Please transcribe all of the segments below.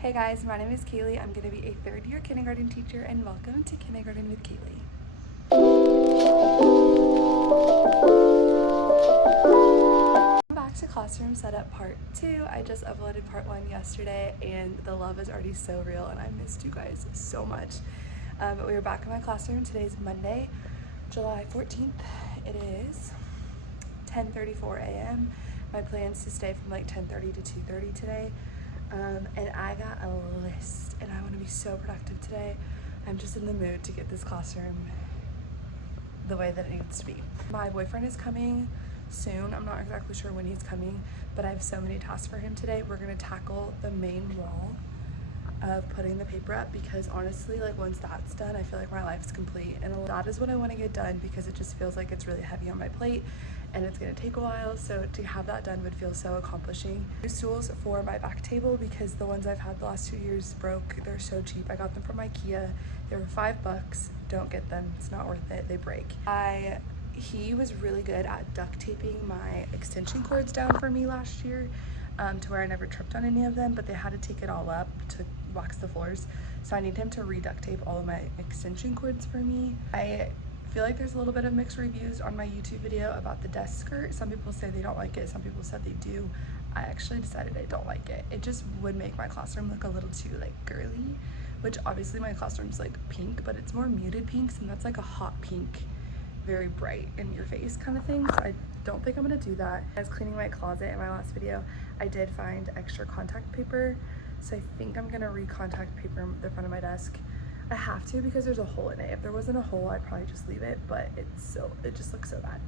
Hey guys, my name is Kaylee. I'm going to be a third-year kindergarten teacher, and welcome to Kindergarten with Kaylee. Back to classroom setup part 2. I just uploaded part 1 yesterday, and the love is already so real, and I missed you guys so much. But we are back in my classroom. Today's Monday, July 14th. It is 10:34 a.m. My plan is to stay from like 10:30 to 2:30 today. And I got a list, and I want to be so productive today. I'm just in the mood to get this classroom the way that it needs to be. My boyfriend is coming soon. I'm not exactly sure when he's coming, but I have so many tasks for him today. We're going to tackle the main wall of putting the paper up, because honestly, like, once that's done, I feel like my life's complete, and that is what I want to get done, because it just feels like it's really heavy on my plate and it's going to take a while. So to have that done would feel so accomplishing. New stools for my back table, because the ones I've had the last 2 years broke. They're so cheap. I got them from IKEA. They were $5. Don't get them. It's not worth it. They break. He was really good at duct taping my extension cords down for me last year, to where I never tripped on any of them, but they had to take it all up to wax the floors. So I need him to re-duct tape all of my extension cords for me. I feel like there's a little bit of mixed reviews on my YouTube video about the desk skirt. Some people say they don't like it. Some people said they do. I actually decided I don't like it. It just would make my classroom look a little too like girly, which obviously my classroom's like pink, but it's more muted pinks, and that's like a hot pink, very bright in your face kind of thing. So I don't think I'm gonna do that. I was cleaning my closet in my last video. I did find extra contact paper, so I think I'm gonna re-contact paper the front of my desk. I have to, because there's a hole in it. If there wasn't a hole, I'd probably just leave it, but it just looks so bad.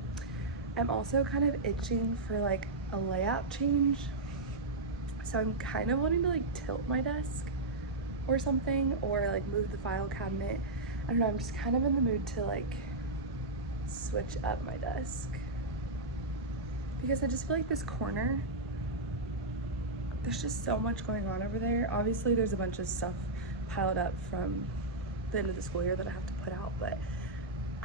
I'm also kind of itching for like a layout change, so I'm kind of wanting to like tilt my desk or something, or like move the file cabinet. I don't know, I'm just kind of in the mood to like switch up my desk, because I just feel like this corner, there's just so much going on over there. Obviously there's a bunch of stuff piled up from the end of the school year that I have to put out, but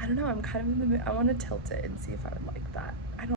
I don't know, I'm kind of in the mood. I want to tilt it and see if I would like that. I don't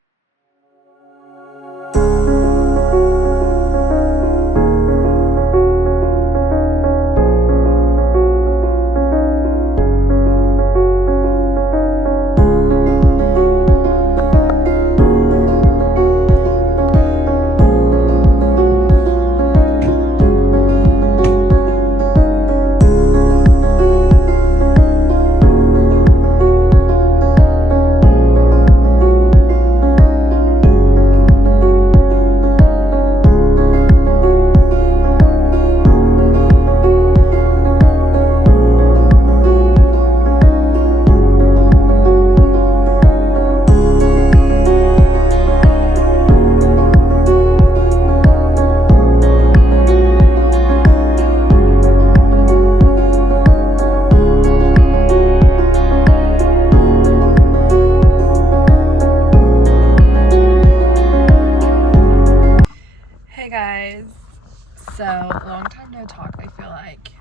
long time no talk, I feel like.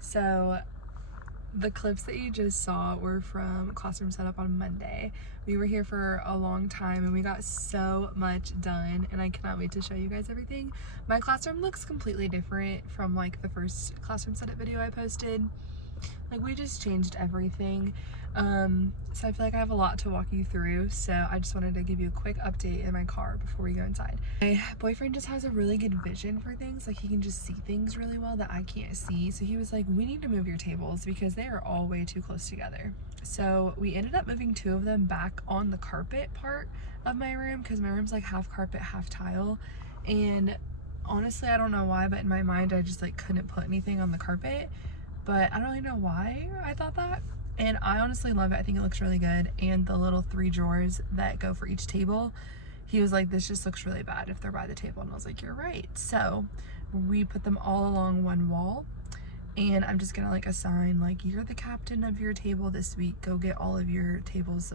So the clips that you just saw were from classroom setup on Monday. We were here for a long time and we got so much done, and I cannot wait to show you guys everything. My classroom looks completely different from like the first classroom setup video I posted. Like, we just changed everything. So I feel like I have a lot to walk you through, so I just wanted to give you a quick update in my car before we go inside. My boyfriend just has a really good vision for things. Like, he can just see things really well that I can't see. So he was like, we need to move your tables because they are all way too close together. So we ended up moving 2 of them back on the carpet part of my room, because my room's like half carpet, half tile. And honestly, I don't know why, but in my mind, I just like couldn't put anything on the carpet. But I don't really know why I thought that. And I honestly love it. I think it looks really good. And the little 3 drawers that go for each table, he was like, this just looks really bad if they're by the table. And I was like, you're right. So we put them all along one wall. And I'm just gonna like assign, like, you're the captain of your table this week. Go get all of your tables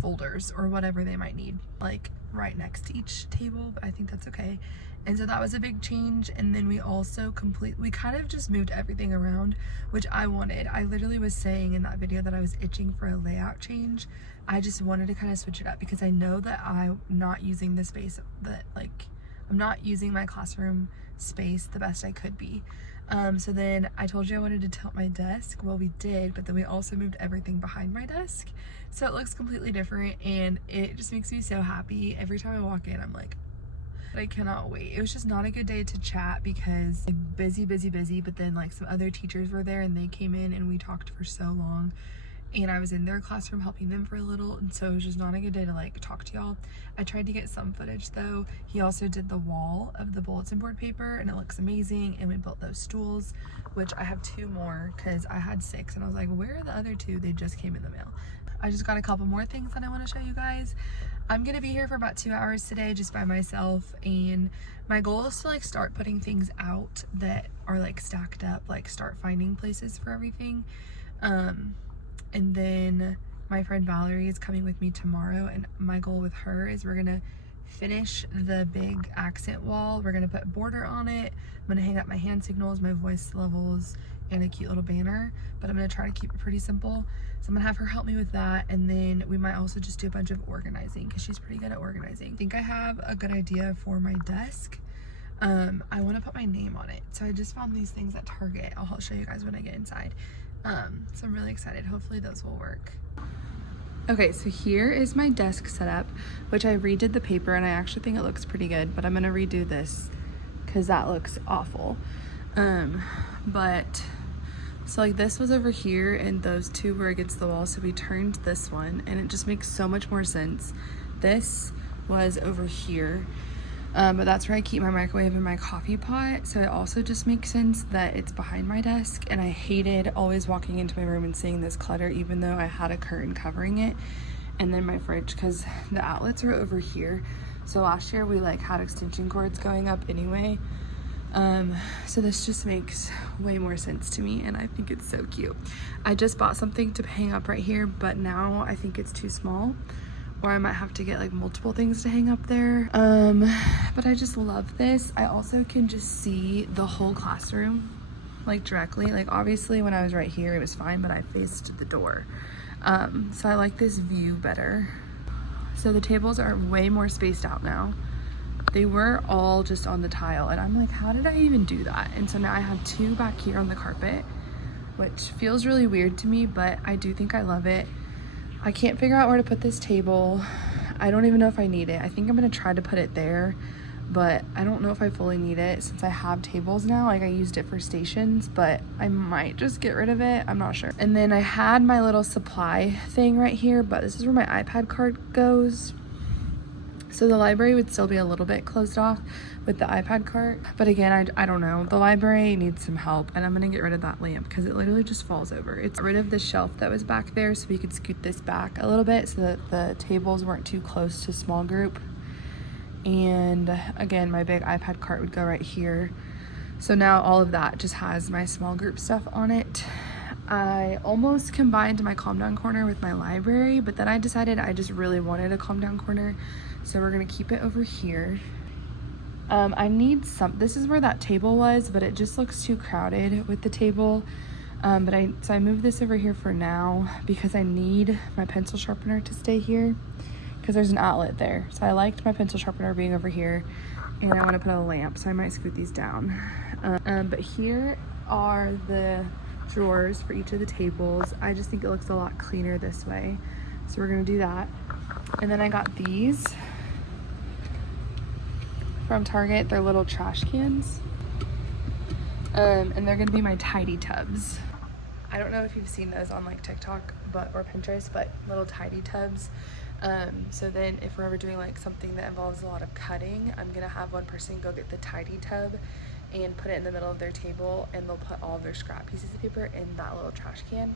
folders or whatever they might need, like right next to each table, but I think that's okay. And so that was a big change. And then we also we kind of just moved everything around, which I wanted. I literally was saying in that video that I was itching for a layout change. I just wanted to kind of switch it up because I know that I'm not using the space that like I'm not using my classroom space the best I could be. So then I told you I wanted to tilt my desk. Well, we did, but then we also moved everything behind my desk. So it looks completely different, and it just makes me so happy. Every time I walk in, I'm like, I cannot wait. It was just not a good day to chat because busy, but then like some other teachers were there and they came in and we talked for so long. And I was in their classroom helping them for a little, and so it was just not a good day to like talk to y'all. I tried to get some footage though. He also did the wall of the bulletin board paper and it looks amazing, and we built those stools, which I have 2 more because I had 6 and I was like, where are the other 2? They just came in the mail. I just got a couple more things that I want to show you guys. I'm gonna be here for about 2 hours today just by myself, and my goal is to like start putting things out that are like stacked up, like start finding places for everything. And then my friend Valerie is coming with me tomorrow, and my goal with her is we're gonna finish the big accent wall. We're gonna put border on it. I'm gonna hang up my hand signals, my voice levels, and a cute little banner, but I'm gonna try to keep it pretty simple. So I'm gonna have her help me with that, and then we might also just do a bunch of organizing because she's pretty good at organizing. I think I have a good idea for my desk. I want to put my name on it, so I just found these things at Target. I'll show you guys when I get inside. So I'm really excited. Hopefully those will work. Okay, so here is my desk setup, which I redid the paper and I actually think it looks pretty good, but I'm gonna redo this because that looks awful. But so like this was over here and those 2 were against the wall, so we turned this one and it just makes so much more sense. This was over here, but that's where I keep my microwave and my coffee pot, so it also just makes sense that it's behind my desk. And I hated always walking into my room and seeing this clutter, even though I had a curtain covering it. And then my fridge, because the outlets are over here, so last year we like had extension cords going up anyway. So this just makes way more sense to me, and I think it's so cute. I just bought something to hang up right here, but now I think it's too small, or I might have to get like multiple things to hang up there. But I just love this. I also can just see the whole classroom like directly. Like obviously when I was right here it was fine, but I faced the door. So I like this view better. So the tables are way more spaced out now. They were all just on the tile, and I'm like, how did I even do that? And so now I have 2 back here on the carpet, which feels really weird to me, but I do think I love it. I can't figure out where to put this table. I don't even know if I need it. I think I'm gonna try to put it there, but I don't know if I fully need it since I have tables now. Like I used it for stations, but I might just get rid of it. I'm not sure. And then I had my little supply thing right here, but this is where my iPad card goes. So the library would still be a little bit closed off with the iPad cart. But again, I don't know. The library needs some help, and I'm gonna get rid of that lamp because it literally just falls over. It's rid of the shelf that was back there so we could scoot this back a little bit so that the tables weren't too close to small group. And again, my big iPad cart would go right here. So now all of that just has my small group stuff on it. I almost combined my calm down corner with my library, but then I decided I just really wanted a calm down corner. So we're gonna keep it over here. I need this is where that table was, but it just looks too crowded with the table. So I moved this over here for now because I need my pencil sharpener to stay here because there's an outlet there. So I liked my pencil sharpener being over here, and I want to put a lamp, so I might scoot these down. But here are the drawers for each of the tables. I just think it looks a lot cleaner this way, so we're gonna do that. And then I got these from Target. They're little trash cans, and they're gonna be my tidy tubs. I don't know if you've seen those on like TikTok or Pinterest, but little tidy tubs. So then if we're ever doing like something that involves a lot of cutting, I'm gonna have one person go get the tidy tub and put it in the middle of their table, and they'll put all of their scrap pieces of paper in that little trash can.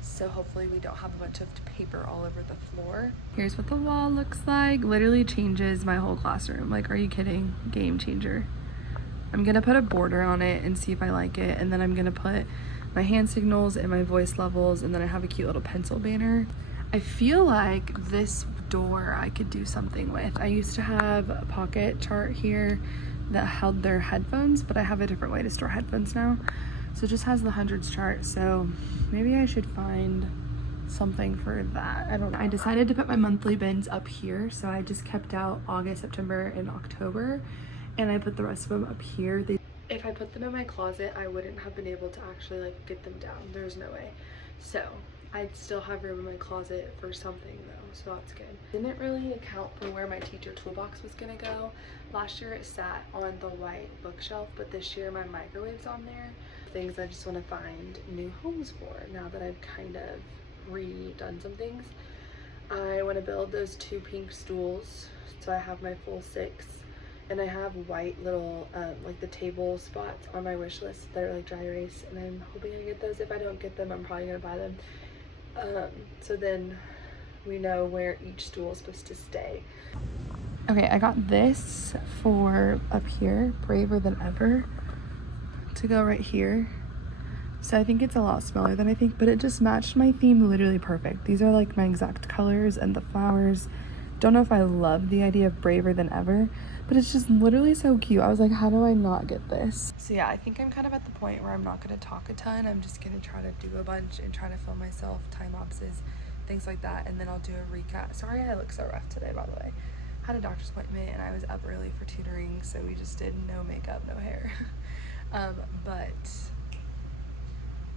So hopefully we don't have a bunch of paper all over the floor. Here's what the wall looks like. Literally changes my whole classroom. Like, are you kidding? Game changer. I'm gonna put a border on it and see if I like it, and then I'm gonna put my hand signals and my voice levels, and then I have a cute little pencil banner. I feel like this door I could do something with. I used to have a pocket chart here that held their headphones, but I have a different way to store headphones now. So it just has the hundreds chart, so maybe I should find something for that. I don't know. I decided to put my monthly bins up here, so I just kept out August, September, and October, and I put the rest of them up here. If I put them in my closet, I wouldn't have been able to actually like get them down. There's no way. So I'd still have room in my closet for something though, so that's good. Didn't really account for where my teacher toolbox was gonna go. Last year it sat on the white bookshelf, but this year my microwave's on there. Things I just want to find new homes for now that I've kind of redone some things. I want to build those 2 pink stools, so I have my full 6. And I have white little like the table spots on my wish list that are like dry erase, and I'm hoping I get those. If I don't get them, I'm probably gonna buy them. So then we know where each stool is supposed to stay. Okay, I got this for up here, Braver Than Ever, to go right here. So I think it's a lot smaller than I think, but it just matched my theme literally perfect. These are like my exact colors and the flowers. Don't know if I love the idea of Braver Than Ever, but it's just literally so cute. I was like, how do I not get this? So yeah, I think I'm kind of at the point where I'm not going to talk a ton. I'm just going to try to do a bunch and try to film myself, time lapses, things like that, and then I'll do a recap. Sorry I look so rough today, by the way. Had a doctor's appointment and I was up early for tutoring, so we just did no makeup, no hair. But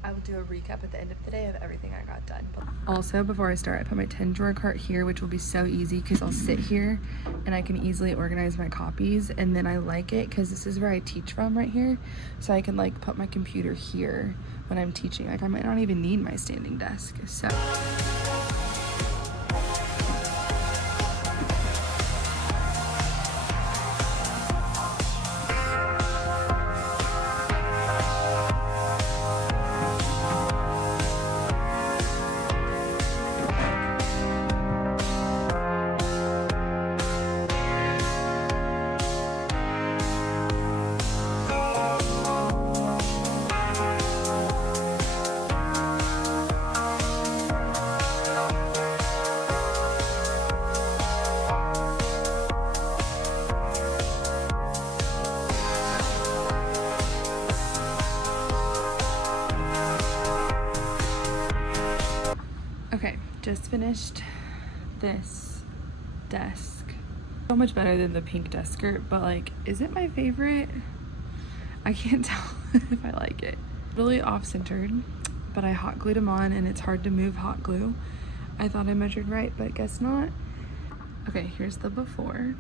I will do a recap at the end of the day of everything I got done. Also, before I start, I put my 10 drawer cart here, which will be so easy because I'll sit here and I can easily organize my copies. And then I like it because this is where I teach from right here. So I can like put my computer here when I'm teaching. Like I might not even need my standing desk. So okay, just finished this desk. So much better than the pink desk skirt, but like, is it my favorite? I can't tell if I like it. Really off-centered, but I hot glued them on and it's hard to move hot glue. I thought I measured right, but guess not. Okay, here's the before.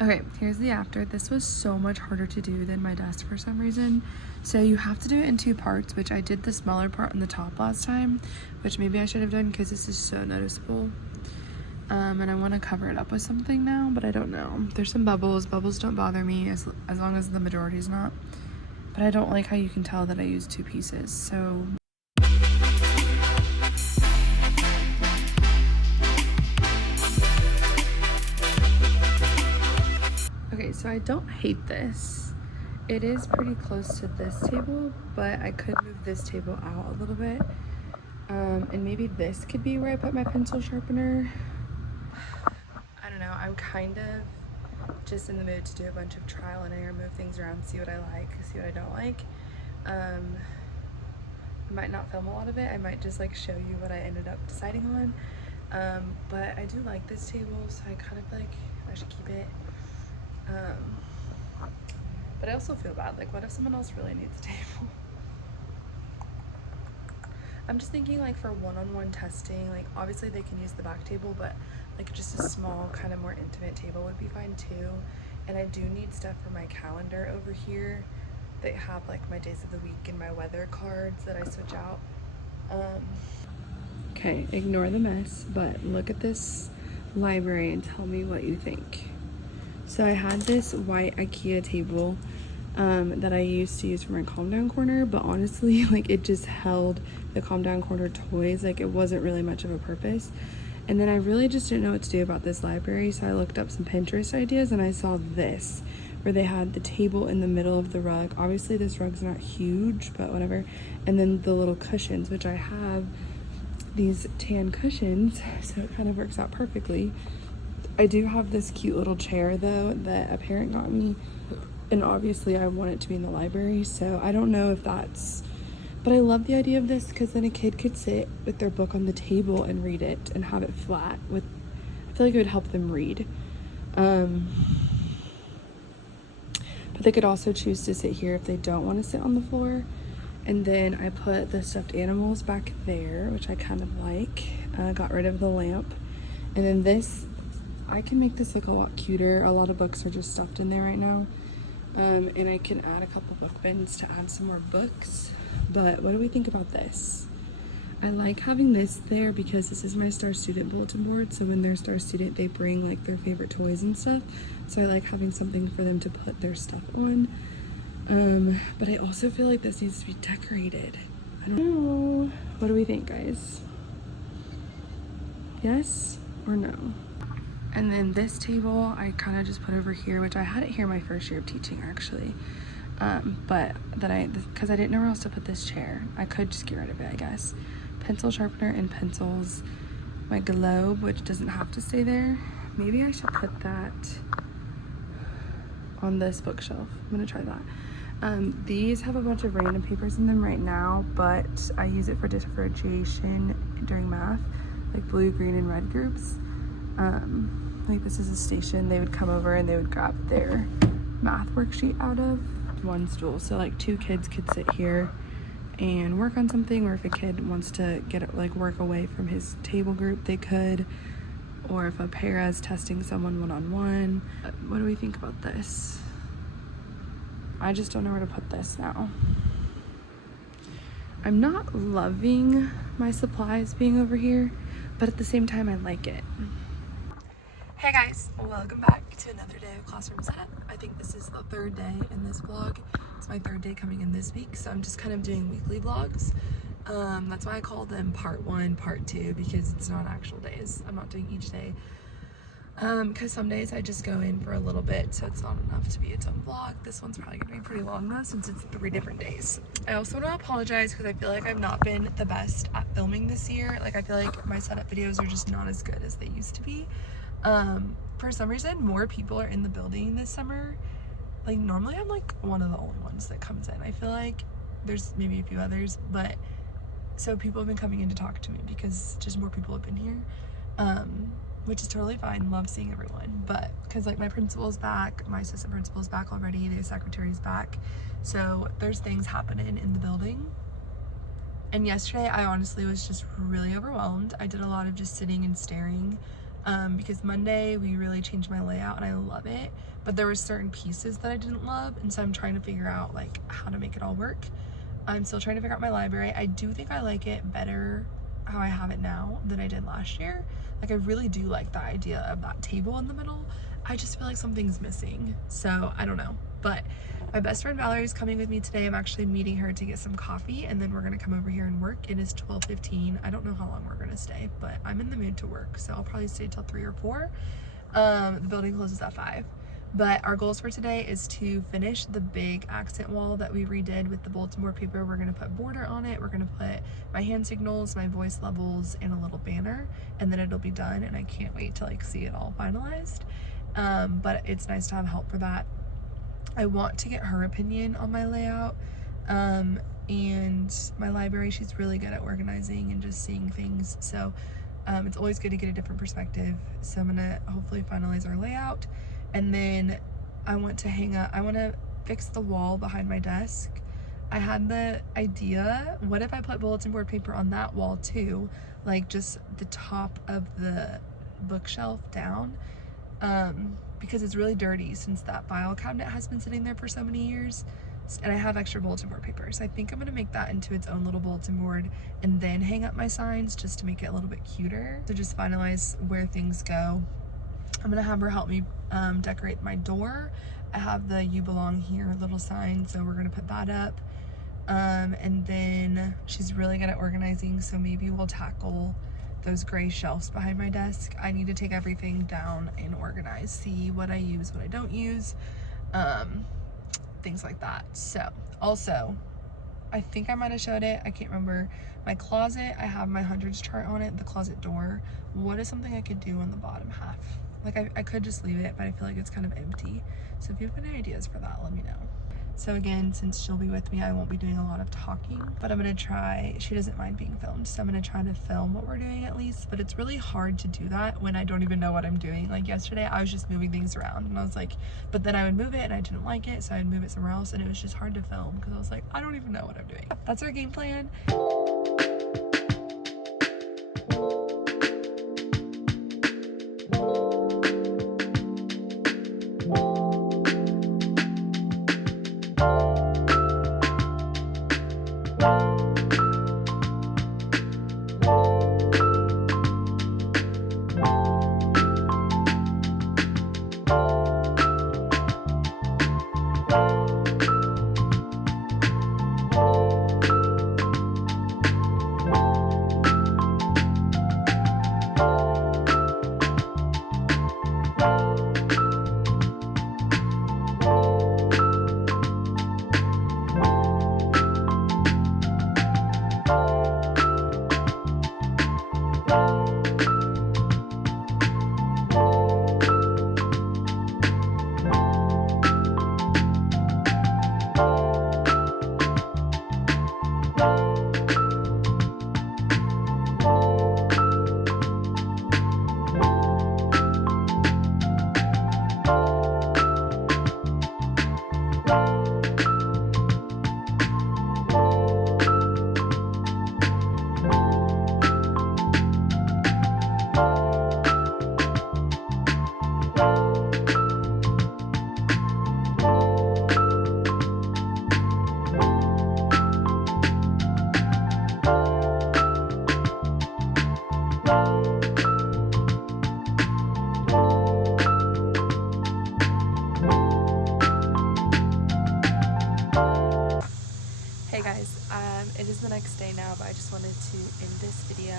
Okay, here's the after. This was so much harder to do than my desk for some reason. So you have to do it in 2 parts, which I did the smaller part on the top last time, which maybe I should have done because this is so noticeable. And I want to cover it up with something now, but I don't know. There's some bubbles. Bubbles don't bother me as long as the majority is not. But I don't like how you can tell that I used 2 pieces. So okay, so I don't hate this. It is pretty close to this table, but I could move this table out a little bit. And maybe this could be where I put my pencil sharpener. I don't know, I'm kind of just in the mood to do a bunch of trial and error, move things around, see what I like, see what I don't like. I might not film a lot of it. I might just like show you what I ended up deciding on. But I do like this table, so I kind of feel like I should keep it. But I also feel bad, like what if someone else really needs a table? I'm just thinking like for one-on-one testing, like obviously they can use the back table, but like just a small kind of more intimate table would be fine too. And I do need stuff for my calendar over here. They have like my days of the week and my weather cards that I switch out. Okay, ignore the mess, but look at this library and tell me what you think. So I had this white IKEA table that I used to use for my calm down corner, but honestly like it just held the calm down corner toys. Like it wasn't really much of a purpose. And then I really just didn't know what to do about this library, so I looked up some Pinterest ideas and I saw this where they had the table in the middle of the rug. Obviously this rug's not huge, but whatever. And then the little cushions, which I have these tan cushions, so it kind of works out perfectly. I do have this cute little chair though that a parent got me, and obviously I want it to be in the library, so I don't know if that's, but I love the idea of this because then a kid could sit with their book on the table and read it and have it flat with, I feel like it would help them read. But they could also choose to sit here if they don't want to sit on the floor. And then I put the stuffed animals back there, which I kind of like. Got rid of the lamp. And then this, I can make this look a lot cuter. A lot of books are just stuffed in there right now. And I can add a couple book bins to add some more books. But what do we think about this? I like having this there because this is my Star Student bulletin board. So when they're Star Student, they bring like their favorite toys and stuff. So I like having something for them to put their stuff on. But I also feel like this needs to be decorated. I don't know. What do we think, guys? Yes or no? And then this table I kind of just put over here, which I had it here my first year of teaching actually. But because I didn't know where else to put this chair. I could just get rid of it, I guess. Pencil sharpener and pencils. My globe, which doesn't have to stay there. Maybe I should put that on this bookshelf. I'm gonna try that. These have a bunch of random papers in them right now, but I use it for differentiation during math, like blue, green, and red groups. Like this is a station they would come over and they would grab their math worksheet out of. One stool, so like 2 kids could sit here and work on something, or if a kid wants to get like work away from his table group, they could, or if a para is testing someone one-on-one. What do we think about this? I just don't know where to put this now. I'm not loving my supplies being over here, but at the same time I like it. Hey guys, welcome back to another day of classroom setup. I think this is the 3rd day in this vlog. It's my 3rd day coming in this week, so I'm just kind of doing weekly vlogs. That's why I call them part 1, part 2, because it's not actual days. I'm not doing each day. Because some days I just go in for a little bit, so it's not enough to be its own vlog. This one's probably gonna be pretty long though, since it's 3 different days. I also want to apologize because I feel like I've not been the best at filming this year. Like I feel like my setup videos are just not as good as they used to be. For some reason more people are in the building this summer. Like normally I'm like one of the only ones that comes in. I feel like there's maybe a few others, but so people have been coming in to talk to me because just more people have been here, which is totally fine. Love seeing everyone, but because like my principal's back, my assistant principal's back already, the secretary's back, so there's things happening in the building. And yesterday I honestly was just really overwhelmed. I did a lot of just sitting and staring. Because Monday we really changed my layout and I love it, but there were certain pieces that I didn't love, and so I'm trying to figure out like how to make it all work. I'm still trying to figure out my library. I do think I like it better how I have it now than I did last year. Like I really do like the idea of that table in the middle. I just feel like something's missing, so I don't know. But my best friend Valerie is coming with me today. I'm actually meeting her to get some coffee, and then we're gonna come over here and work. It is 12:15. I don't know how long we're gonna stay, but I'm in the mood to work, so I'll probably stay till 3 or 4. The building closes at 5. But our goals for today is to finish the big accent wall that we redid with the bulletin board paper. We're gonna put border on it. We're gonna put my hand signals, my voice levels, and a little banner, and then it'll be done, and I can't wait to like see it all finalized. But it's nice to have help for that. I want to get her opinion on my layout, and my library. She's really good at organizing and just seeing things, so it's always good to get a different perspective. So I'm gonna hopefully finalize our layout, and then I want to fix the wall behind my desk. I had the idea, what if I put bulletin board paper on that wall too, like just the top of the bookshelf down, because it's really dirty since that file cabinet has been sitting there for so many years, and I have extra bulletin board paper. So I think I'm gonna make that into its own little bulletin board and then hang up my signs just to make it a little bit cuter. So just finalize where things go. I'm gonna have her help me decorate my door. I have the "You Belong Here" little sign, so we're gonna put that up. And then she's really good at organizing, so maybe we'll tackle those gray shelves behind my desk. I need to take everything down and organize, see what I use, what I don't use, things like that. So also, I think I might have showed it, I can't remember, my closet, I have my hundreds chart on it, the closet door. What is something I could do on the bottom half? Like I could just leave it, but I feel like it's kind of empty. So if you have any ideas for that, let me know. So again, since she'll be with me, I won't be doing a lot of talking, but I'm gonna try, she doesn't mind being filmed, so I'm gonna try to film what we're doing at least, but it's really hard to do that when I don't even know what I'm doing. Like yesterday, I was just moving things around and I was like, but then I would move it and I didn't like it, so I'd move it somewhere else, and it was just hard to film because I was like, I don't even know what I'm doing. That's our game plan. It is the next day now, but I just wanted to end this video.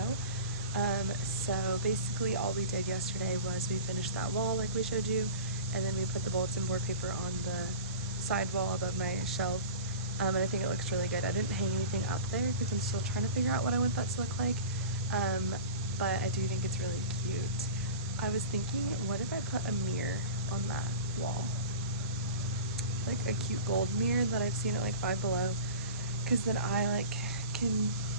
So basically all we did yesterday was we finished that wall like we showed you, and then we put the bulletin board paper on the side wall above my shelf, and I think it looks really good. I didn't hang anything up there because I'm still trying to figure out what I want that to look like, but I do think it's really cute. I was thinking, what if I put a mirror on that wall? Like a cute gold mirror that I've seen at like Five Below, because then I like can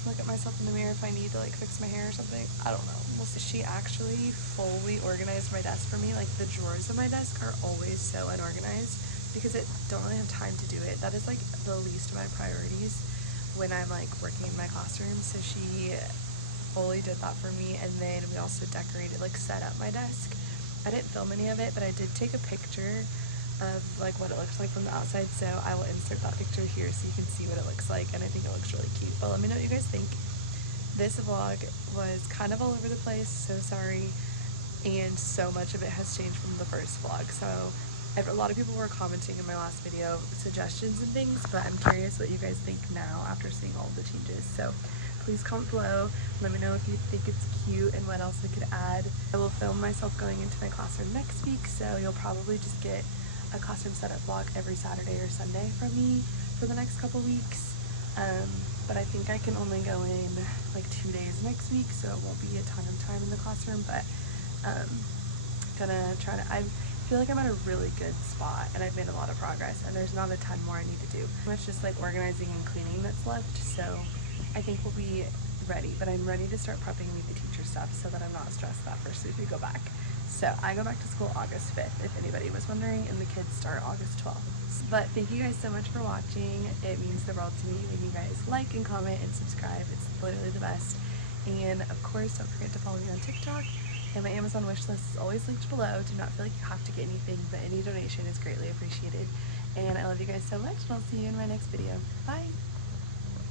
look at myself in the mirror if I need to like fix my hair or something. I don't know. Well, so she actually fully organized my desk for me. Like the drawers of my desk are always so unorganized because I don't really have time to do it. That is like the least of my priorities when I'm like working in my classroom. So she fully did that for me, and then we also decorated, like set up my desk. I didn't film any of it, but I did take a picture of like what it looks like from the outside, so I will insert that picture here so you can see what it looks like, and I think it looks really cute. But let me know what you guys think. This vlog was kind of all over the place, so sorry, and so much of it has changed from the first vlog. So a lot of people were commenting in my last video suggestions and things, but I'm curious what you guys think now after seeing all the changes. So please comment below, let me know if you think it's cute and what else I could add. I will film myself going into my classroom next week, so you'll probably just get a classroom setup vlog every Saturday or Sunday from me for the next couple weeks, but I think I can only go in like 2 days next week, so it won't be a ton of time in the classroom, but gonna try to, I feel like I'm at a really good spot and I've made a lot of progress, and there's not a ton more I need to do. It's just like organizing and cleaning that's left, so I think we'll be ready, but I'm ready to start prepping Meet the Teacher stuff so that I'm not stressed that first week we go back. So I go back to school August 5th, if anybody was wondering, and the kids start August 12th. But thank you guys so much for watching. It means the world to me when you guys like and comment and subscribe. It's literally the best. And of course, don't forget to follow me on TikTok. And my Amazon wish list is always linked below. Do not feel like you have to get anything, but any donation is greatly appreciated. And I love you guys so much, and I'll see you in my next video. Bye!